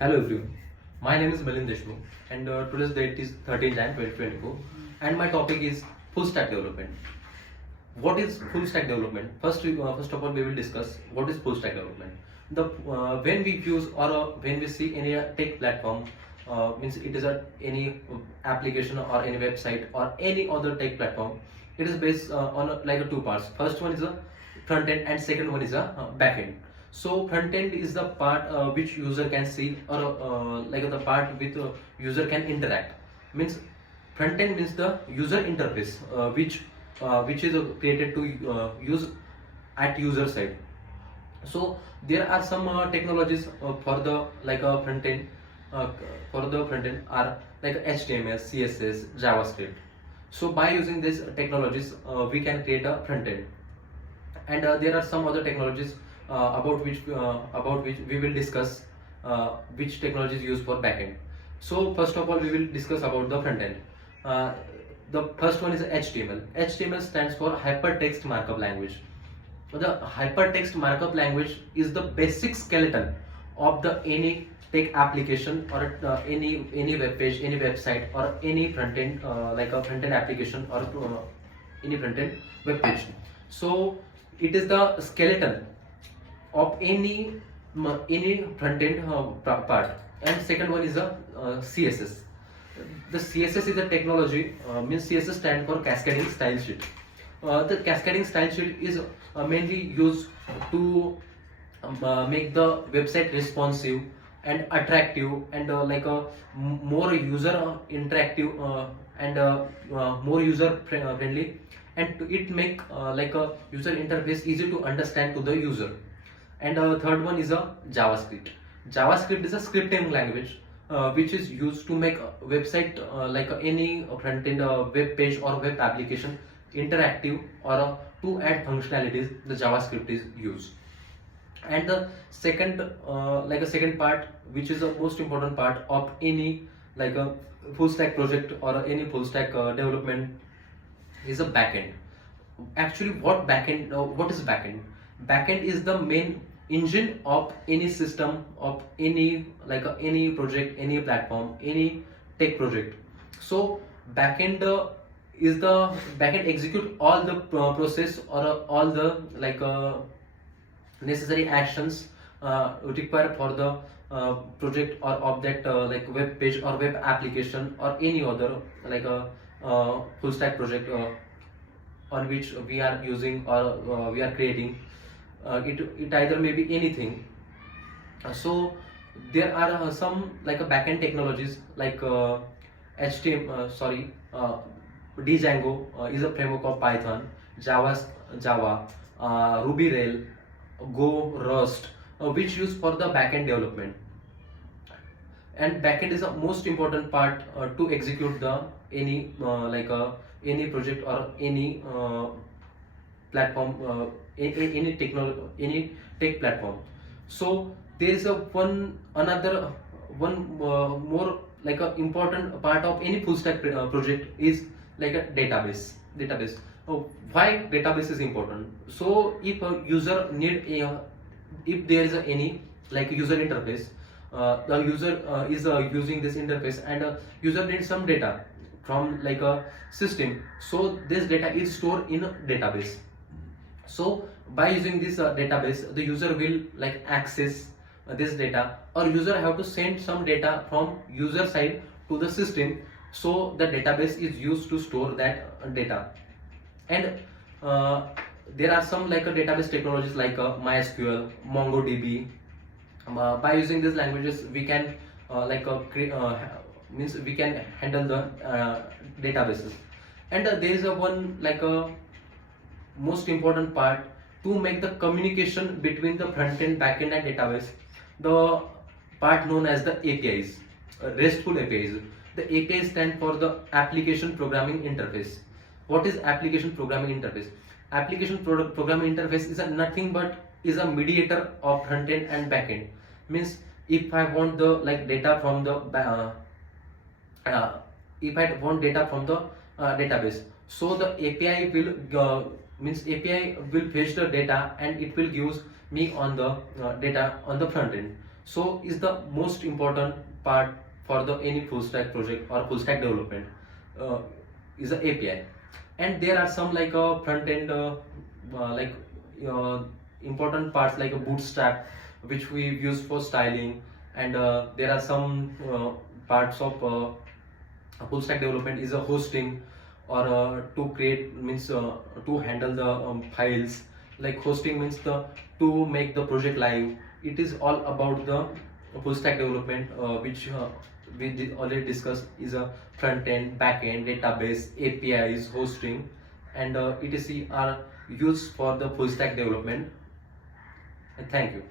Hello everyone, my name is Milind Deshmukh and today's date is 13 Jan 2024 and my topic is full stack development. What is full stack development? First of all, we will discuss what is full stack development. When we use or when we see any tech platform, means it is any application or any website or any other tech platform. It is based on two parts. First one is a front end and second one is a back end. So front end is the part which user can see or the part with user can interact. Means front end means the user interface which is created to use at user side. So there are some technologies for the front end. For the front end are like HTML, CSS, JavaScript. So by using these technologies, we can create a front end. And there are some other technologies about which we will discuss which technologies used for backend. So first of all, we will discuss about the front end. The first one is HTML. HTML stands for Hypertext Markup Language. The hypertext markup language is the basic skeleton of the any tech application or any web page, any website, or any front end like a front end application or any front end web page. So it is the skeleton of any front end part. And second one is the CSS. The CSS is a technology, means CSS stand for Cascading Style Sheet. The cascading style sheet is mainly used to make the website responsive and attractive and more user interactive and more user friendly, and it make a user interface easy to understand to the user. And third one is a JavaScript. JavaScript is a scripting language which is used to make a website any front end web page or web application interactive, or to add functionalities the JavaScript is used. And the second second part, which is the most important part of any a full stack project or any full stack development, is a backend. Actually, what is backend? Backend is the main engine of any system, of any any project, any platform, any tech project. So backend is the backend execute all the process or all the necessary actions required for the project or object web page or web application or any other full stack project on which we are using or we are creating. It either may be anything. So there are some backend technologies like Django is a framework of Python, Java, Ruby Rail, Go, Rust, which used for the backend development. And backend is the most important part to execute the any any project or any platform, any technology, any tech platform. So there is a one more important part of any full stack project is like a database. Why database is important? So if a user need if there is any user interface, the user is using this interface, and user needs some data from a system, so this data is stored in a database. So by using this database, the user will access this data, or user have to send some data from user side to the system, so the database is used to store that data. And there are some database technologies like MySQL, MongoDB. By using these languages, we can means we can handle the databases. And there is a one most important part to make the communication between the front end, back end, and database, the part known as the APIs, RESTful APIs. The API stand for the Application Programming Interface. What is Application Programming Interface? Application Programming Interface is nothing but is a mediator of front end and back end. Means if I want the data from the if I want data from the database, so the API will API will fetch the data and it will gives me on the data on the front end. So is the most important part for the any full stack project or full stack development uh, is the API. And there are some like a front end like uh, important parts like a bootstrap which we use for styling, and there are some parts of full stack development is a hosting, or to create means to handle the files. Like hosting means the to make the project live. It is all about the full stack development, which we did already discussed is a front end, back end, database, APIs, hosting, and etc are used for the full stack development. And thank you.